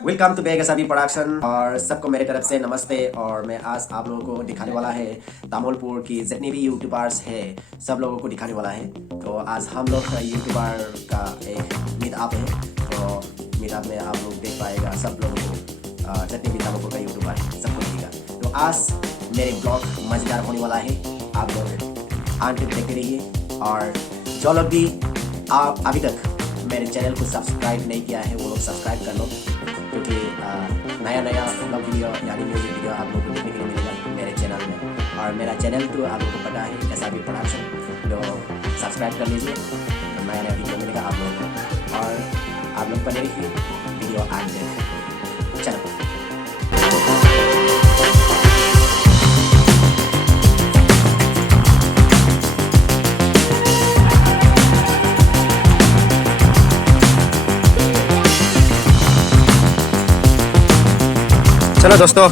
Welcome to beg सभी production और सबको मेरी तरफ से नमस्ते। और मैं आज आप लोगों को दिखाने वाला है तामुलपुर की जितनी भी यूट्यूबर्स है सब लोगों को दिखाने वाला है। तो आज हम लोग यूट्यूबर का एक मीटअप है, तो मीटअप में आप लोग देख पाएगा सब लोगों को जितने भी तामुलपुर का यूट्यूबर है सबको दिखेगा। तो आज मेरे ब्लॉग मजेदार होने वाला है, आप लोग आंट देखते रहिए। और जो लोग भी आप अभी तक मेरे चैनल को सब्सक्राइब नहीं किया है वो लोग सब्सक्राइब कर लो, क्योंकि नया ब्लॉग वीडियो यानी म्यूजिक वीडियो आप लोगों को देखने के लिए मिलेगा मेरे चैनल में। और मेरा चैनल तो आप लोगों को पता है कैसा भी प्रोडक्शन, तो सब्सक्राइब कर लीजिए, तो नया वीडियो मिलेगा आप लोगों को। और आप लोग बने रहिए वीडियो आज देख। चलो चलो दोस्तों,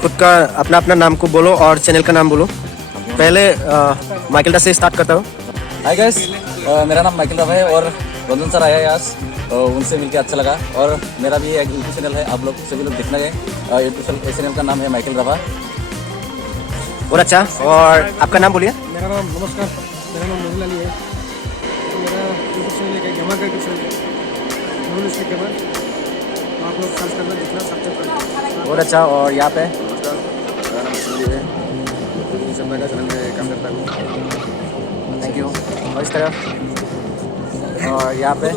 खुद का अपना अपना नाम को बोलो और चैनल का नाम बोलो। पहले माइकल दा से स्टार्ट करता हूँ। हाय गाइस, मेरा नाम माइकल रवा है और रंजन सर आया है आज, उनसे मिलकर अच्छा लगा। और मेरा भी एक यूट्यूब चैनल है, आप लोग सभी लोग देखना गए। यूट्यूब चैनल का नाम है माइकल रवा। और अच्छा, और आपका नाम बोलिए। मेरा नाम नमस्कार, मेरा नाम नजूल अली है। मेरा यूट्यूब चैनल है गेमर का यूट्यूब चैनल नजूल स्ट्रीट गेमर, आप लोग सर्च करना, जितना सब्सक्राइब करना। और अच्छा, और यहाँ पे नमस्कार, मेरा नाम संजीव है, समय का चैनल में काम करता हूँ। Thank you. और इस तरफ, और यहाँ पे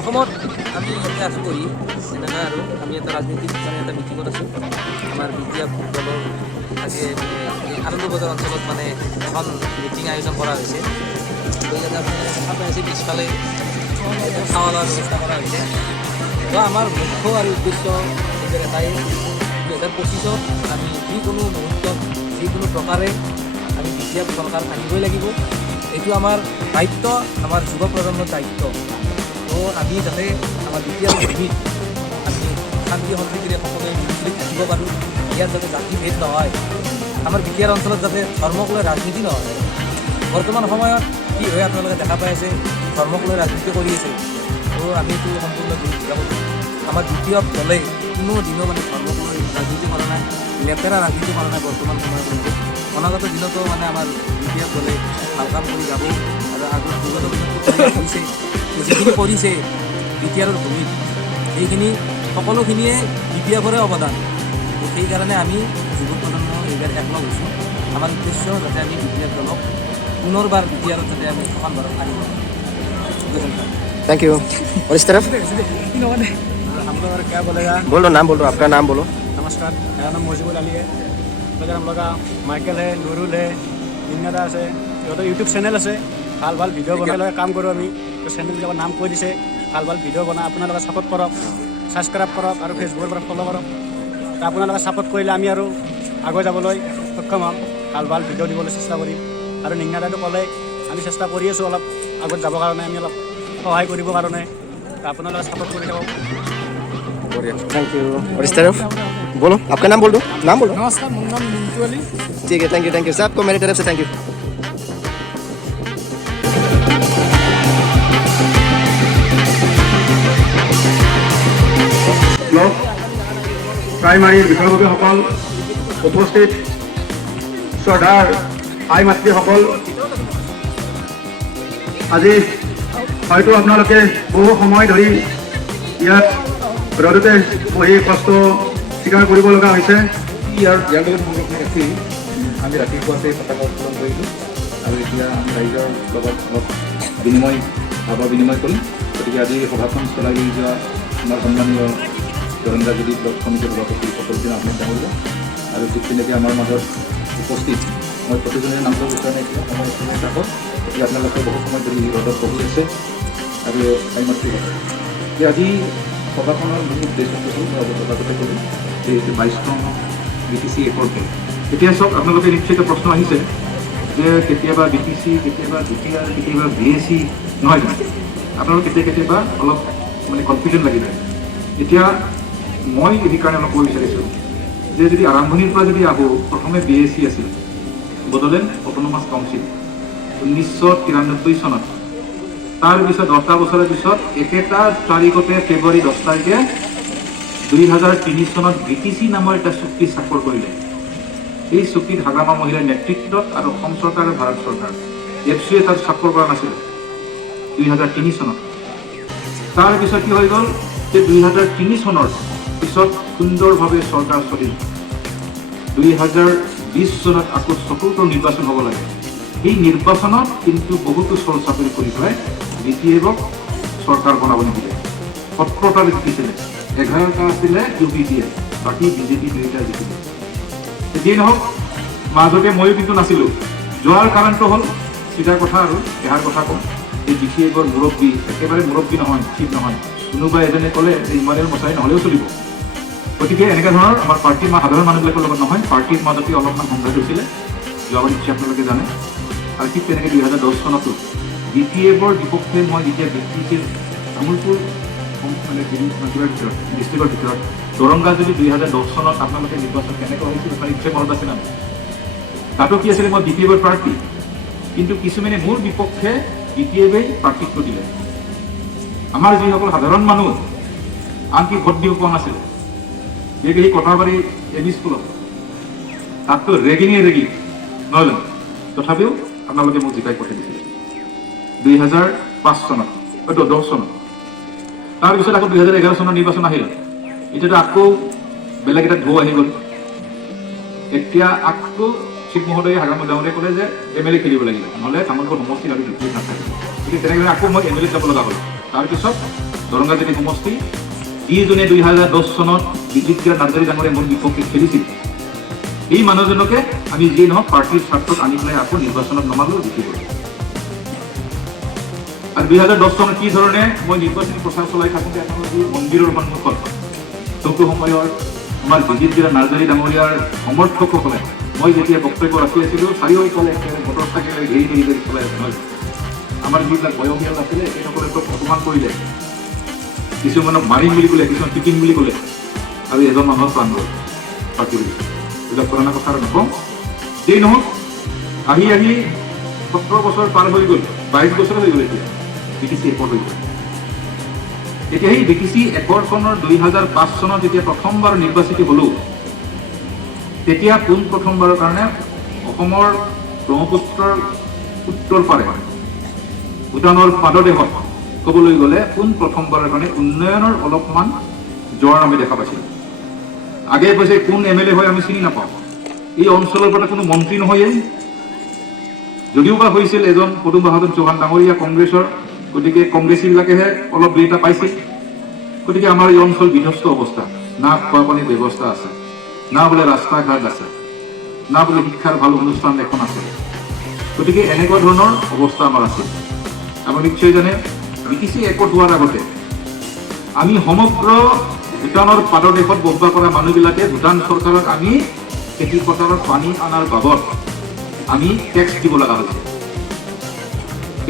অসমত আমি ইয়াতে আছোঁ কৰি এনেকৈ আৰু আমি এটা ৰাজনীতিক মানে এটা মিটিঙত আছোঁ। আমাৰ বিজেপি দলৰ আজি এই আনন্দ বজাৰ অঞ্চলত মানে এখন মিটিং আয়োজন কৰা হৈছে। তো ইয়াতে আপোনালোকে দেখা পাই আছে পিছফালে খাৱা লোৱাৰ ব্যৱস্থা কৰা হৈছে। তো আমাৰ মুখ্য আৰু উদ্দেশ্য এইটো এটাই, 2025-ত আমি যিকোনো মুহূৰ্তত যিকোনো প্ৰকাৰে আমি বিজেপি চৰকাৰ আনিবই লাগিব। এইটো আমাৰ দায়িত্ব, আমাৰ যুৱ প্ৰজন্মৰ দায়িত্ব। তো আমি যাতে আমাৰ বিজেপিৰ ভূমিত আমি শান্তি সম্প্ৰীতিৰে সকলোৱে মিলি থাকিব পাৰোঁ, ইয়াত যাতে জাতি ভেদ নহয়, আমাৰ বিজেপিৰ অঞ্চলত যাতে ধৰ্মক লৈ ৰাজনীতি নহয়। বৰ্তমান সময়ত কি হয় আপোনালোকে দেখা পাই আছে, ধৰ্মক লৈ ৰাজনীতি কৰি আছে। তো আমি এইটো সম্পূৰ্ণ বুজাব। আমাৰ দ্বিতীয় দলে কোনো দিনো মানে ধৰ্মক লৈ ৰাজনীতি কৰা নাই, লেতেৰা ৰাজনীতি কৰা নাই। বৰ্তমান সময়ত অনাগত দিনতো মানে আমাৰ বিজেপি দলে ভাল কাম কৰি যাব। আৰু আগত বিগত কৰিছে, যিখিনি কৰিছে বিটিআৰৰ ভূমিত, সেইখিনি সকলোখিনিয়ে বিপিএফৰে অৱদান। তো সেইকাৰণে আমি যুৱ প্ৰজন্ম এইবাৰ একলগ হৈছোঁ। আমাৰ উদ্দেশ্য যাতে আমি বিপিএফ দলক পুনৰবাৰ বিটিআৰত যাতে আমি প্ৰথমবাৰত আনিব পাৰোঁ। Thank you. और इस तरफ हम लोग क्या बोलेगा, बोलो, नाम बोलो, आपका नाम बोलो। नमस्कार, मेरा नाम मौजिबुल अली है। इधर हम लोग का माइकल है, नुरुल है, ইন্নাদা আছে, সিহঁতৰ ইউটিউব চেনেল আছে। ভাল ভাল ভিডিঅ' বনাই লৈ কাম কৰোঁ আমি। তো চেনেলবিলাকৰ নাম কৈ দিছে, ভাল ভাল ভিডিঅ' বনাই আপোনালোকে ছাপোৰ্ট কৰক, ছাবস্ক্ৰাইব কৰক আৰু ফেচবুকৰ পৰা ফ'ল' কৰক। তো আপোনালোকে ছাপোৰ্ট কৰিলে আমি আৰু আগুৱাই যাবলৈ সক্ষম হ'ম, ভাল ভাল ভিডিঅ' দিবলৈ চেষ্টা কৰিম। আৰু নিন্নাদাটো ক'লে আমি চেষ্টা কৰি আছোঁ অলপ আগত যাবৰ কাৰণে, আমি অলপ সহায় কৰিবৰ কাৰণে। তো আপোনালোকে ছাপোৰ্ট কৰি থাকক। Thank you. और इस तरफ बोलो, आपका नाम बोल दो, नाम बोलो। नमस्कार, मेरा नाम मिंटू अली। ठीक है, थैंक यू सबको मेरी तरफ से थैंक यू। ব্লক প্ৰাইমাৰীৰ বিষয়ববীয়াসকল, উপস্থিত শ্ৰদ্ধাৰ আই মাতৃসকল, আজি হয়তো আপোনালোকে বহু সময় ধৰি ইয়াত ৰ'দতে বহি কষ্ট স্বীকাৰ কৰিব লগা হৈছে। ইয়াৰ লগত সংযোগ ৰাখি আমি ৰাতিপুৱাতে পতাকা উত্তোলন কৰিলোঁ আৰু এতিয়া আমি ৰাইজৰ লগত অলপ ভাৱ বিনিময় কৰিম। গতিকে আজি সভাখন চলাই লৈ যোৱা আমাৰ সন্মানীয় জলন্দাজুলি ব্লক সমিতিৰ সভাপতি সকলোদিন আহমেদ ডাঙৰীয়া আৰু ঠিক তেনেকৈ আমাৰ মাজত উপস্থিত, মই প্ৰতিজনে নামটো বিচৰা নাইছিলোঁ, আমাৰ অসমীয়া কাষত। গতিকে আপোনালোকে বহু সময় ধৰি ৰ'দত বহি আছে আৰু আইমাতৃ যে আজি সভাখনৰ মূল উদ্দেশ্যটো হ'ল, মই আগতে ক'লোঁ যে 22তম BTC একৰ্ড হ'ল। এতিয়া চাওক, আপোনালোকে নিশ্চিত প্ৰশ্ন আহিছে যে কেতিয়াবা BTC, কেতিয়াবা DPR, কেতিয়াবা BAC নহয় জানো? আপোনালোক কেতিয়াবা অলপ মানে কনফিউজন লাগি যায়। এতিয়া মই এই কাৰণে অলপ ক'ব বিচাৰিছোঁ যে যদি আৰম্ভণিৰ পৰা যদি আহোঁ, প্ৰথমে BAC আছিল, বড়োলেণ্ড অট'নমাছ কাউন্সিল 1993 চনত। তাৰপিছত 10টা বছৰৰ পিছত একেটা তাৰিখতে ফেব্ৰুৱাৰী 10 তাৰিখে 2003 চনত BTC নামৰ এটা চুক্তি স্বাক্ষৰ কৰিলে। এই চুক্তিত হাগ্ৰামা মহিলাৰ নেতৃত্বত আৰু অসম চৰকাৰ আৰু ভাৰত চৰকাৰ FCA তাত স্বাক্ষৰ কৰা নাছিল 2003 চনত। তাৰপিছত কি হৈ গ'ল যে 2003 চনৰ পিছত সুন্দৰভাৱে চৰকাৰ চলিল। 2020 চনত আকৌ চতুৰ্থ নিৰ্বাচন হ'ব লাগে। এই নিৰ্বাচনত কিন্তু বহুতো চল চাপৰি কৰি পেলাই BPF চৰকাৰ বনাব নিদিলে। 17টা জিকিছিলে, 11টা আছিলে UPPF, বাকী BJP 2টা জিকিলে। যিয়ে নহওক মাজতে ময়ো কিন্তু নাছিলোঁ। যোৱাৰ কাৰণটো হ'ল চিধা কথা আৰু এহাৰ কথা ক'ম, এই BPFৰ মুৰব্বী একেবাৰে মুৰব্বী নহয়, ঠিক নহয়। কোনোবা এজনে ক'লে যে ইমানুৱেল মছাই নহ'লেও চলিব। গতিকে এনেকুৱা ধৰণৰ আমাৰ পাৰ্টীৰ সাধাৰণ মানুহবিলাকৰ লগত নহয়, পাৰ্টীৰ মাজতে অলপমান সংঘাত হৈছিলে, যোৱাবাৰ নিশ্চয় আপোনালোকে জানে। আৰু ঠিক তেনেকৈ 2010 চনতো BPFৰ বিপক্ষে মই যেতিয়া BPCৰ তামোলপুৰ মানে ডিষ্ট্ৰিক্টৰ ভিতৰত দৰংগা যদি 2010 চনত আপোনালোকে নিৰ্বাচন কেনেকৈ হৈছিল তাৰ নিশ্চয় মনত আছে না? তাতো কি আছিলে, মই BPFৰ প্ৰাৰ্থী, কিন্তু কিছুমানে মোৰ বিপক্ষে BPFেই প্ৰাৰ্থিত্ব দিলে। আমাৰ যিসকল সাধাৰণ মানুহ আনকি ভোট দিব পোৱা নাছিলে, গতিকে সেই কটাবাৰী ME স্কুলত তাততো ৰেগিঙে ৰেগিং নহয় জানো? তথাপিও আপোনালোকে মোক জিকাই পঠাই দিছিলে 2005 চনত, 10 চনত। তাৰপিছত আকৌ 2011 চনৰ নিৰ্বাচন আহিল। এতিয়াতো আকৌ বেলেগ এটা ঢৌ আহি গ'ল। এতিয়া আকৌ শিৱ মহোদয়ে হাগ্ৰামা ডাঙৰীয়াই ক'লে যে MLA খেলিব লাগিব, নহ'লে তামোলপুৰ সমষ্টিত আৰু বিপৰীত নাথাকিব। গতিকে তেনেকৈ আকৌ মই MLA যাব লগা হ'ল। তাৰপিছত দৰংগা দেৱী সমষ্টি যিজনে 2010 চনত বিজিত নাৰ্জাৰী ডাঙৰীয়াই মোৰ বিপক্ষে খেলিছিল, এই মানুহজনকে আমি যিয়ে নহওক পাৰ্টীৰ স্বাৰ্থত আনি পেলাই আকৌ নিৰ্বাচনত নমালো, জিকিব। আৰু 2010 চনত কি ধৰণে মই নিৰ্বাচনী প্ৰচাৰ চলাই থাকোঁতে আপোনালোকে মন্দিৰৰ সন্মুখত সেইটো সময়ৰ আমাৰ বিজিত নাৰ্জাৰী ডাঙৰীয়াৰ সমৰ্থকসকলে মই যেতিয়া বক্তব্য ৰাখি আছিলোঁ, চাৰিওফালে মটৰ চাইকেলেৰে ঘেৰি ঘেৰি ঘেৰি চলাই আছে। আমাৰ যিবিলাক বয়সীয়াল আছিলে সেইসকলে তোক অপমান কৰিলে, কিছুমানক মাৰিম বুলি ক'লে, কিছুমান পিটিম বুলি ক'লে, আৰু এজন মানুহৰ প্ৰাণ গ'ল পাৰ্টি বুলি। এইবিলাক পুৰণা কথা আৰু নকওঁ। যেই নহওক আহি 17 বছৰ পাৰ হৈ গ'ল, 22 বছৰ হৈ গ'ল। এতিয়া BTC একৰ্ড হৈ গ'ল। এতিয়া সেই BTC একৰ্ডখনৰ 2005 চনত যেতিয়া প্ৰথমবাৰ নিৰ্বাচিত হ'লোঁ, তেতিয়া পোন প্ৰথমবাৰৰ কাৰণে অসমৰ ব্ৰহ্মপুত্ৰৰ উত্তৰ পাৰে ভূটানৰ পাদদেশত ক'বলৈ গ'লে পোন প্ৰথমবাৰৰ কাৰণে উন্নয়নৰ অলপমান জ্বৰ আমি দেখা পাইছিলোঁ। আগে পাছে কোন MLA হয় আমি চিনি নাপাওঁ। এই অঞ্চলৰ পৰা কোনো মন্ত্ৰী নহয়েই, যদিও বা হৈছিল এজন পদুম বাহাদুৰ চৌহান ডাঙৰীয়া কংগ্ৰেছৰ, গতিকে কংগ্ৰেছীবিলাকেহে অলপ দুই এটা পাইছিল। গতিকে আমাৰ এই অঞ্চল বিধ্বস্ত অৱস্থা, না খোৱা পানীৰ ব্যৱস্থা আছে, না বোলে ৰাস্তা ঘাট আছে, না বোলে শিক্ষাৰ ভাল অনুষ্ঠান এখন আছে। গতিকে এনেকুৱা ধৰণৰ অৱস্থা আমাৰ আছিল। আপুনি নিশ্চয় জানে BTC একৰ্ড হোৱাৰ আগতে আমি সমগ্ৰ ভূটানৰ পাদদেশত বসবাস কৰা মানুহবিলাকে ভূটান চৰকাৰক আমি খেতি পথাৰত পানী অনাৰ বাবদ আমি টেক্স দিব লগা হৈছে।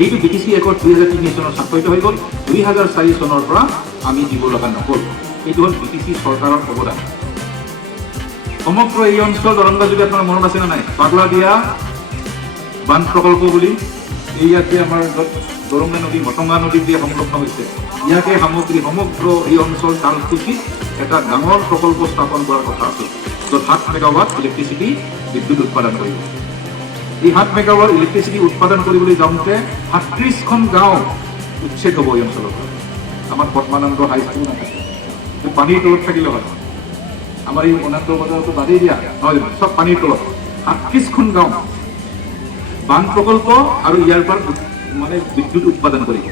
এইটো BTC একৰ্ড 2003 চনত স্বাক্ষৰিত হৈ গ'ল। 2004 চনৰ পৰা আমি দিব লগা নহ'ল। এইটো হ'ল BTC চৰকাৰৰ অৱদান। সমগ্ৰ এই অঞ্চল দৰংগা যদি আপোনাৰ মনত আছে নে নাই, পাগলা দিয়া বান প্ৰকল্প বুলি এই ইয়াতে আমাৰ দৰংগা নদী মটঙা নদী দিয়ে সংলগ্ন হৈছে, ইয়াকে সামগ্ৰী সমগ্ৰ এই অঞ্চল তালকুচিত এটা ডাঙৰ প্ৰকল্প স্থাপন কৰাৰ কথা আছিল, য'ত 7 মেগাৱাট ইলেক্ট্ৰিচিটি বিদ্যুৎ উৎপাদন কৰিব। এই 7 মেগাৱাট ইলেক্ট্ৰিচিটি উৎপাদন কৰিবলৈ যাওঁতে 38খন গাঁও উচ্ছেদ হ'ব এই অঞ্চলৰ পৰা। আমাৰ পদ্মানন্দ হাইস্কুল নাথাকে, পানীৰ তলত থাকিলে হয়। আমাৰ এই অনান্ত বজাৰতো বাদেই দিয়া নহয়, চব পানীৰ তলত। 38খন গাঁও বান প্ৰকল্প আৰু ইয়াৰ পৰা মানে বিদ্যুৎ উৎপাদন কৰিব।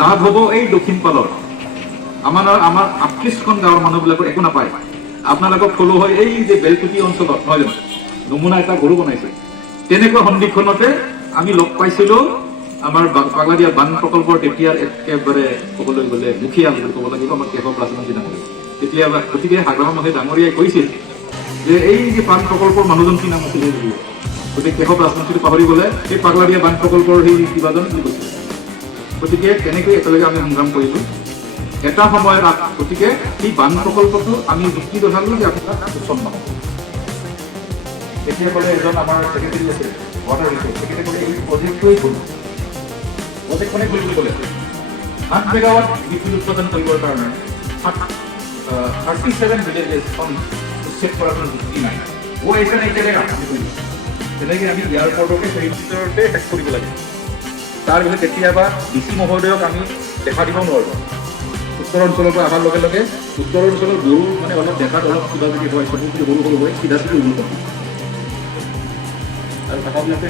লাভ হ'ব এই দক্ষিণ পালৰ আমাৰ 38খন গাঁৱৰ মানুহবিলাকৰ একো নাপায়। আপোনালোকক ক'লো হয় এই যে বেলকুটি অঞ্চলত নহয় জানো নমুনা এটা ঘৰো বনাইছে, তেনেকুৱা সন্ধিক্ষণতে আমি লগ পাইছিলোঁ আমাৰ পাগলাদিয়া বান প্ৰকল্পৰ তেতিয়া একেবাৰে ক'বলৈ গ'লে মুখীয়া বুলি ক'ব লাগিব আমাৰ কেশৱ ৰাজনন্দী ডাঙৰীয়া তেতিয়া। গতিকে হাগ্ৰামা মহোদয় ডাঙৰীয়াই কৈছিল যে এই যে বান প্ৰকল্পৰ মানুহজন কি নাম আছিলে, গতিকে কেশৱ ৰাজনন্দীটো পাহৰি গ'লে সেই পাগলাদিয়া বান প্ৰকল্পৰ সেই কিবাজন বুলি কৈছিল। গতিকে তেনেকৈ একেলগে আমি সংগ্ৰাম কৰিলোঁ এটা সময়ত। গতিকে সেই বান প্ৰকল্পটো আমি যুক্তি দেখালোঁ যে আপোনাৰ সুচল নহ'ব। তেতিয়া ক'লে এজন আমাৰ ছেক্ৰেটাৰী আছিল ৱাটাৰ ৰিচোৰ্চ, তেখেতে ক'লে এই প্ৰজেক্টটোৱেই ভুল, প্ৰত্যেকখনে কৰিবলৈ ক'লে 7 মেগাৱাট বিদ্যুৎ উৎপাদন কৰিবৰ কাৰণে 37 ভিলেজেছখন উচ্ছেদ কৰাৰ কোনো যুক্তি নাই। হৈছে নাই এতিয়ালৈকে আমি কৰিম তেনেকৈ আমি এয়াৰপৰ্টকে সেই ভিতৰতে শেষ কৰিব লাগে। তাৰ পিছত কেতিয়াবা ডিচি মহোদয়ক আমি দেখা দিব নোৱাৰোঁ। উত্তৰ অঞ্চলৰ পৰা অহাৰ লগে লগে উত্তৰ অঞ্চলৰ গৰু মানে অলপ দেখাত অলপ কিবা যদি হয় চকু যদি সৰু সৰু হয় চিধা চিধি উন্নত আৰু ভাষাবিলাকে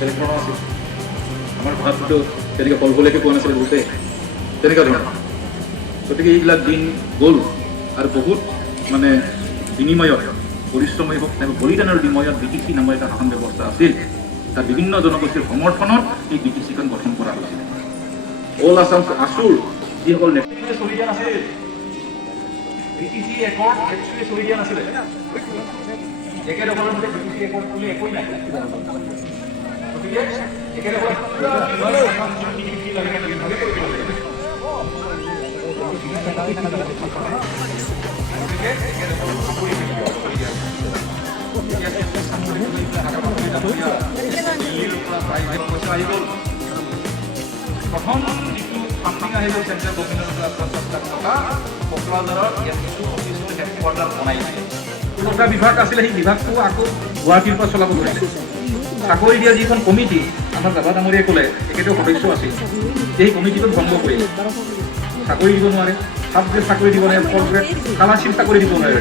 বেলেগ ধৰণৰ আছিল। আমাৰ ভাষাটোতো তেনেকৈ কলকলীয়াকৈ পোৱা নাছিলে বহুতে তেনেকুৱা ধৰণৰ। গতিকে এইবিলাক দিন গ'ল আৰু বহুত মানে বিনিময়ত পৰিশ্ৰমী হওক নাইবা বলিদানৰ বিনিময়ত BTC নামৰ এটা শাসন ব্যৱস্থা আছিল। তাৰ বিভিন্ন জনগোষ্ঠীৰ সমৰ্থনত এই BTCখন গঠন কৰা হৈছিল। অল আছাম আছুৰ যিসকল চলি দিয়া নাছিল BTC একৰ্ড একচুৱেলি চলি দিয়া নাছিলে। একেডোখৰৰ মতে BTC একৰ্ড বুলি একোৱেই নাই। গতিকে একেডোখৰ প্ৰথম যিটো ফাণ্ডিং আহিব চেণ্ট্ৰেল গভৰ্ণমেণ্টৰ পৰা 50 লাখ টকা কোকৰাঝাৰৰ অফিচৰ হেডকোৱাৰ্টাৰ বনাই দিলে। দুটা বিভাগ আছিলে, সেই বিভাগটো আকৌ গুৱাহাটীৰ পৰা চলাব ধৰিলে। চাকৰি দিয়া যিখন কমিটি আমাৰ দাদা ডাঙৰীয়াই ক'লে একেটা সদস্য আছিল, সেই কমিটিটো ভংগ কৰিলে। চাকৰি দিব নোৱাৰে, সাব গ্ৰেড চাকৰি দিব নোৱাৰে, ফ'ৰ্থ গ্ৰেড স্কলাৰশ্বিপ চাকৰি দিব নোৱাৰে।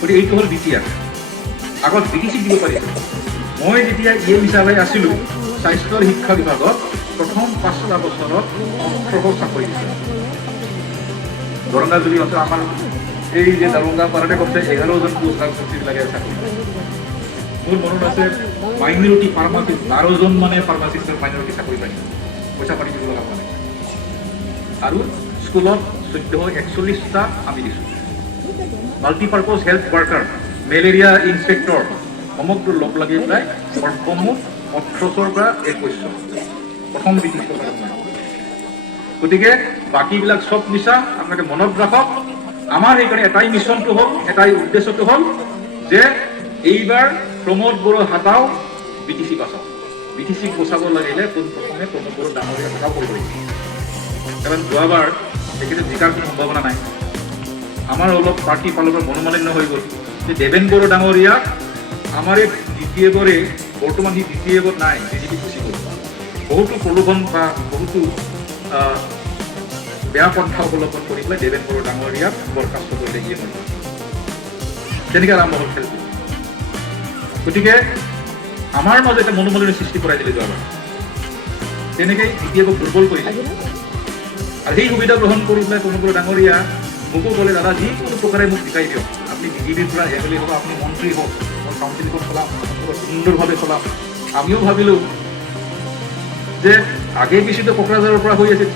গতিকে এইটো হ'ল BTR। আগত BTC দিব পাৰিছিল। মই যেতিয়া হিচাপে আছিলোঁ স্বাস্থ্যৰ শিক্ষা বিভাগত প্ৰথম 5 বছৰত 1800 চাকৰি দিছিল। দৰংগা যদি অঞ্চল আমাৰ এই যে দৰংগা পাৰাতে কৈছে 11জন পোষ্টগ্ৰাজুৱেটবিলাকে চাকৰি। মোৰ মনত আছে মাইনৰিটি ফাৰ্মাচিষ্ট 12জন মানে ফাৰ্মাচিষ্টৰ মাইনৰিটি চাকৰি পাইছে, পইচা পাতি দিব লগা হোৱা নাই। আৰু স্কুলত 1441টা আমি দিছোঁ। Multipurpose health worker, malaria inspector সমগ্ৰ লগ লাগি প্ৰায় সৰ্বমুঠ 1800 পৰা 2100 প্ৰথম BTC। গতিকে বাকীবিলাক চব মিছা। আপোনালোকে মনত ৰাখক, আমাৰ সেইকাৰণে এটাই মিছনটো হ'ল, এটাই উদ্দেশ্যটো হ'ল যে এইবাৰ প্ৰমোদ বড়ো হাতাও BTC বাচাওক। BTC বচাব লাগিলে পোনপ্ৰথমে প্ৰমোদ বড়ো ডাঙৰীয়া হাতাও কৰিব লাগিব। কাৰণ যোৱাবাৰ তেখেতে জিকাৰ কোনো সম্ভাৱনা নাই। আমাৰ অলপ পাৰ্টিৰ ফালৰ পৰা মনোমালিন্য হৈ গ'ল যে দেৱেন বড়ো ডাঙৰীয়াক আমাৰ এই দ্বিতীয়বাৰে বৰ্তমান সি দ্বিতীয়বাৰ নাই, BJP গুচি গ'ল। বহুতো প্ৰলোভন বা বহুতো বেয়া পন্থা অৱলম্বন কৰি পেলাই দেৱেন বড়ো ডাঙৰীয়াক বৰখাস্ত কৰিলে ইয়ে মন তেনেকৈ আৰম্ভ হ'ল খেলটো। গতিকে আমাৰ মাজত এটা মনোমালিন্য সৃষ্টি কৰাই দিলে যোৱাবাৰ। তেনেকৈ দ্বিতীয়বাৰ দুৰ্বল কৰিলে। আৰু সেই সুবিধা গ্ৰহণ কৰি পেলাই প্ৰমোদ বড়ো ডাঙৰীয়া মোকো ক'লে, দাদা যিকোনো প্ৰকাৰে মোক শিকাই দিয়ক, আপুনি BJPৰ পৰা এমএলএ হ'ব, আপুনি মন্ত্ৰী হওক, মই কাউন্সিলখন চলাম, সুন্দৰভাৱে চলাম। আমিও ভাবিলোঁ যে আগে পিছতো কোকৰাঝাৰৰ পৰা হৈ আছে,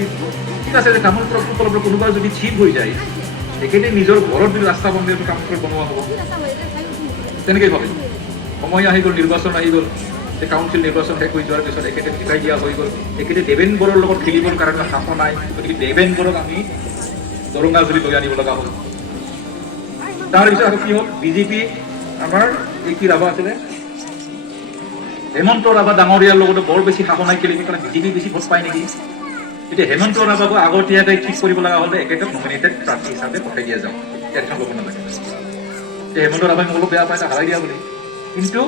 ঠিক আছে যে তামোল তৰফৰ ফালৰ পৰা কোনোবা যদি চিপ হৈ যায়, একেবাৰে নিজৰ ঘৰত যদি ৰাস্তা বন্ধ কাম বনোৱা হ'ব, তেনেকৈ ভাবিলোঁ। সময় আহি গ'ল, নিৰ্বাচন আহি গ'ল, কাউন্সিল নিৰ্বাচন শেষ হৈ যোৱাৰ পিছত একেবাৰে জিকাই দিয়া হৈ গ'ল। একেবাৰে দেৱেন বড়োৰ লগত খেলিবৰ কাৰণে শাসন নাই। গতিকে দেৱেন বড়োক আমি দৰংগা জুলি লৈ আনিব লগা হ'ল। তাৰপিছত আকৌ কি হ'ল, BJP আমাৰ এই কি ৰাভা আছিলে, হেমন্ত ৰাভা ডাঙৰীয়াৰ লগতো বৰ বেছি শাসনাই খেলিব কাৰণে BJP বেছি ভোট পায় নেকি। এতিয়া হেমন্ত ৰাভাকো আগতীয়াকৈ ঠিক কৰিব লগা হ'লে একেটা নমিনেটেড প্ৰাৰ্থী হিচাপে পঠাই দিয়া যাওক, টেনশ্যন ল'ব নালাগে। হেমন্ত ৰাভাই মোক অলপ বেয়া পায়, হাৰাই দিয়া বুলি। কিন্তু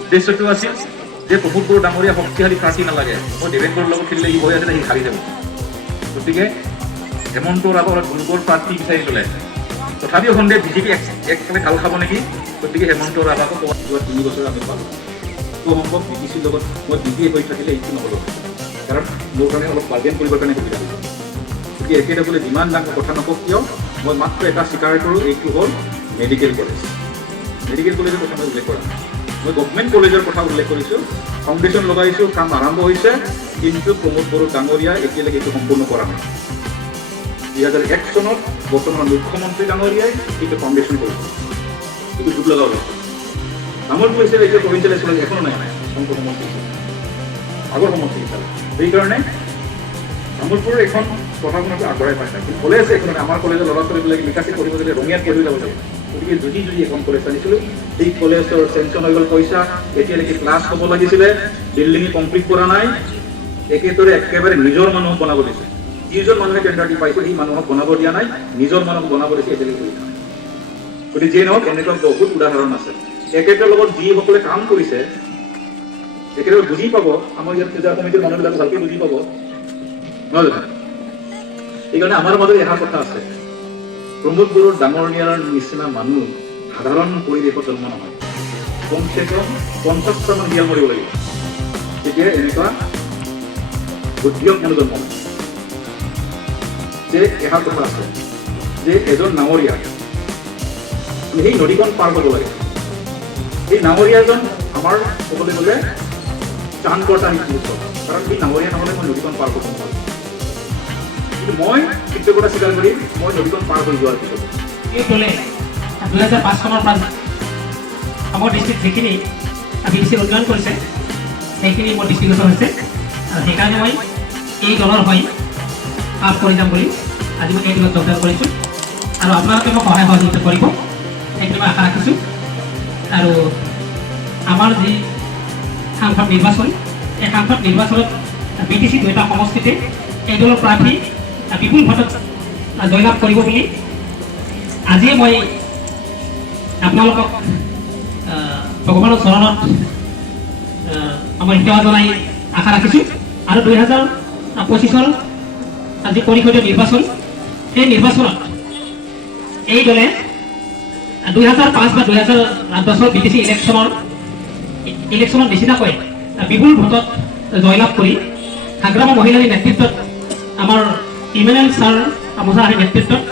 উদ্দেশ্যটো আছিল যে প্ৰমোদ বড়ো ডাঙৰীয়া শক্তিশালী প্ৰাৰ্থী নালাগে, মই দেৱেন বড়োৰ লগত খেলিলে সি হৈ আছিলে, সি হাৰি যাব। গতিকে হেমন্ত ৰাভাৰ দুৰ্বল প্ৰাৰ্থী বিচাৰি ল'লে। তথাপিও সন্দেহ BJP একফালে কাল খাব নেকি। গতিকে হেমন্ত ৰাভাকো 3 বছৰ আমি পালোঁ। তো সম্ভৱ BTCৰ লগত মই BJP হৈ থাকিলে এইটো নহ'ব, কাৰণ মোৰ কাৰণে অলপ বাৰ্গেন কৰিবৰ কাৰণে সুবিধা হ'ব। গতিকে একেটা বোলে যিমান ডাঙৰ কথা নকওঁ কিয়, মই মাত্ৰ এটা স্বীকাৰ কৰোঁ, এইটো হ'ল মেডিকেল কলেজ। মেডিকেল কলেজৰ কথা মই উল্লেখ কৰা নাই, মই গভৰ্ণমেণ্ট কলেজৰ কথা উল্লেখ কৰিছোঁ। ফাউণ্ডেশ্যন লগাইছোঁ, কাম আৰম্ভ হৈছে, কিন্তু প্ৰমোদ বড়ো ডাঙৰীয়া এতিয়ালৈকে এইটো সম্পূৰ্ণ কৰা নাই। 2001 চনত বৰ্তমান মুখ্যমন্ত্ৰী ডাঙৰীয়াই এইটো ফাউণ্ডেশ্যন কৰিছে। এইটো দুখ লগা হ'ল। তামোলপুৰ হিচাপে এতিয়া প্ৰভিঞ্চিয়েল এক্সেলেঞ্চ এখনো নাই, শংকৰ সমষ্টি আগৰ সমষ্টি হিচাপে। সেইকাৰণে তামোলপুৰ এখন পঢ়া শুনাটো আগবঢ়াই পাইছে। কিন্তু কলেজ এখন আমাৰ কলেজৰ ল'ৰা ছোৱালীবিলাকে নিকাশি কৰিব গ'লে ৰঙিয়াত পঢ়িব যাব লাগে। গতিকে যুঁজি এখন কলেজ আনিছিলোঁ। এই কলেজৰ চেংচন হৈ গ'ল পইচা, এতিয়ালৈকে ক্লাছ হ'ব লাগিছিলে, বিল্ডিং কমপ্লিট কৰা নাই। একেদৰে একেবাৰে নিজৰ মানুহক বনাব দিছে। যিজন মানুহে টেণ্ডাৰ দি পাইছে সেই মানুহক বনাব দিয়া নাই, নিজৰ মানুহক বনাব দিছে এতিয়ালৈকে। গতিকে যিয়ে নহওক এনেকুৱা বহুত উদাহৰণ আছে। একেটাৰ লগত যিসকলে কাম কৰিছে একেবাৰে বুজি পাব, আমাৰ ইয়াত পূজা কমিটিৰ মানুহবিলাক ভালকে বুজি পাব, নহয় জানো? সেইকাৰণে আমাৰ মাজত এষাৰ কথা আছে, প্ৰমোদ বড়োৰ ডাঙৰীয়াৰ নিচিনা মানুহ সাধাৰণ পৰিৱেশত জন্ম নহয়, কমচে কম 50টামান বিয়া মৰিব লাগিব, তেতিয়া এনেকুৱা বুদ্ধিয়ক মানুহ জন্ম হয়। যে এষাৰ কথা আছে যে এজন নাৱৰীয়া সেই নদীখন পাৰ কৰিব লাগে। এই নাৱৰীয়াজন আমাৰ ক'বলৈ গ'লে চান কটা শিক্ষিত, কাৰণ সেই নাৱৰীয়া নহ'লে মই নদীখন পাৰ কৰিব নোৱাৰোঁ। কিন্তু মই কৃতজ্ঞতা স্বীকাৰ কৰি মই নদীখন পাৰ হৈ যোৱাৰ পিছত এই দলে 2005 চনৰ পৰা আমাৰ ডিষ্ট্ৰিক্ট যিখিনি বেছি উন্নয়ন কৰিছে সেইখিনি মোৰ দৃষ্টিগোচৰ হৈছে, আৰু সেইকাৰণে মই এই দলৰ হৈ কাম কৰি যাম বুলি আজি মই এই দিনত যোগদান কৰিছোঁ। আৰু আপোনালোকে মোক সহায় সহযোগিতা কৰিব সেইখিনি মই আশা ৰাখিছোঁ। আৰু আমাৰ যি সাংসদ নিৰ্বাচন, এই সাংসদ নিৰ্বাচনত BTC 2টা সমষ্টিতে এই দলৰ প্ৰাৰ্থী বিপুল ভোটত জয়লাভ কৰিব বুলি আজিয়ে মই আপোনালোকক ভগৱানৰ চৰণত আমাৰ সেৱা জনাই আশা ৰাখিছোঁ। আৰু 2025 যি পৰিষদীয় নিৰ্বাচন, সেই নিৰ্বাচনত এই দলে 2005 বা 2010 BTC ইলেকশ্যনৰ নিচিনাকৈ বিপুল ভোটত জয়লাভ কৰি হাগ্ৰামা মহিলাৰ নেতৃত্বত আমাৰ ইমানুৱেল ছাৰ মুছাহাৰীৰ নেতৃত্বত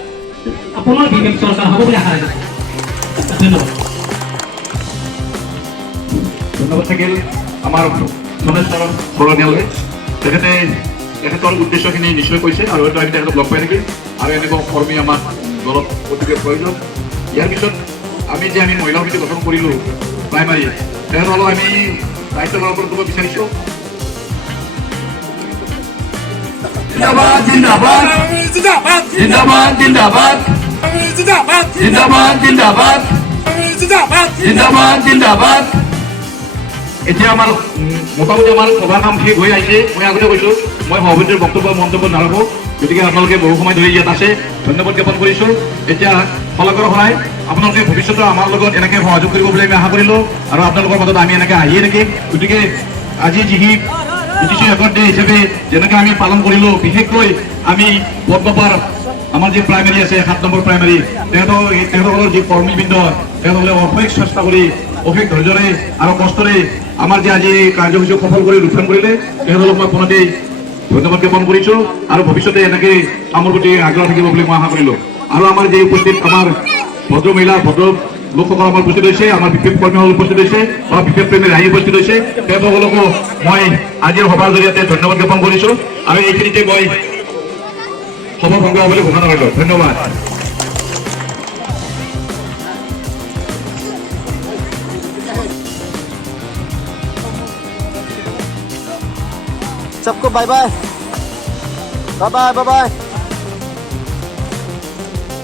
পুনৰ BJP চৰকাৰ হ'ব বুলি আশা ৰাখিছোঁ। ধন্যবাদ। ধন্যবাদ থাকিল আমাৰ মনেশ্বৰ বৰণীয়ালৈ। তেখেতৰ উদ্দেশ্যখিনি নিশ্চয় কৈছে আৰু হয়তো আমি তেখেতক লগ পাই থাকিম আৰু এনেকুৱা কৰ্মী আমাৰ দলত অতিকে প্ৰয়োজন। ইয়াৰ পিছত আমি মহিলা সমিতি গঠন কৰিলোঁ প্ৰাইমাৰী, তেখেতসকলক আমি দায়িত্ব গ্ৰহণ কৰিব বিচাৰিছোঁ। জিন্দাবাদ জিন্দাবাদ জিন্দাবাদ জিন্দাবাদ জিন্দাবাদ জিন্দাবাদ জিন্দাবাদ জিন্দাবাদ জিন্দাবাদ জিন্দাবাদ জিন্দাবাদ। এতিয়া আমাৰ মোটামুটি আমাৰ সভাৰ কাম শেষ হৈ আহিছে। মই আগতে কৈছোঁ মই সভাপতিৰ বক্তব্য মন্তব্য নাৰাখোঁ, গতিকে আপোনালোকে বহু সময় ধৰি ইয়াত আছে, ধন্যবাদ জ্ঞাপন কৰিছোঁ। এতিয়া শলাগৰ শৰাই আপোনালোকে ভৱিষ্যতে আমাৰ লগত এনেকৈ সহযোগ কৰিব বুলি আমি আশা কৰিলোঁ আৰু আপোনালোকৰ মাজত আমি এনেকৈ আহিয়ে থাকিম। গতিকে আজি যি BTC ৰেকৰ্ড ডে হিচাপে যেনেকৈ আমি পালন কৰিলোঁ, বিশেষকৈ আমি বৰপাপাৰ আমাৰ যি প্ৰাইমাৰী আছে 7 নম্বৰ প্ৰাইমাৰী, তেখেতসকলৰ যি কৰ্মীবৃন্দ তেখেতসকলে অশেষ চেষ্টা কৰি অশেষ ধৈৰ্যৰে আৰু কষ্টৰে আমাৰ যে আজি কাৰ্যসূচী সফল কৰি ৰূপায়ণ কৰিলে তেখেতসকলক মই পুনতেই ধন্যবাদ জ্ঞাপন কৰিছোঁ আৰু ভৱিষ্যতে এনেকৈ কামৰ প্ৰতি আগ্ৰহ থাকিব বুলি মই আশা কৰিলোঁ। আৰু আমাৰ যি উপস্থিত আমাৰ ভদ্ৰ মহিলা ভদ্ৰ লোকসকল আমাৰ উপস্থিত হৈছে, আমাৰ বিশেষ কৰ্মীসকল উপস্থিত হৈছে বা বিশেষ প্ৰেমী ৰাহি উপস্থিত হৈছে, তেওঁলোককো মই আজিৰ সভাৰ জৰিয়তে ধন্যবাদ জ্ঞাপন কৰিছোঁ আৰু এইখিনিতে মই সভা ভংগ হ'বলৈ ঘোষণা কৰিলোঁ। ধন্যবাদ। सबको bye bye bye bye bye bye.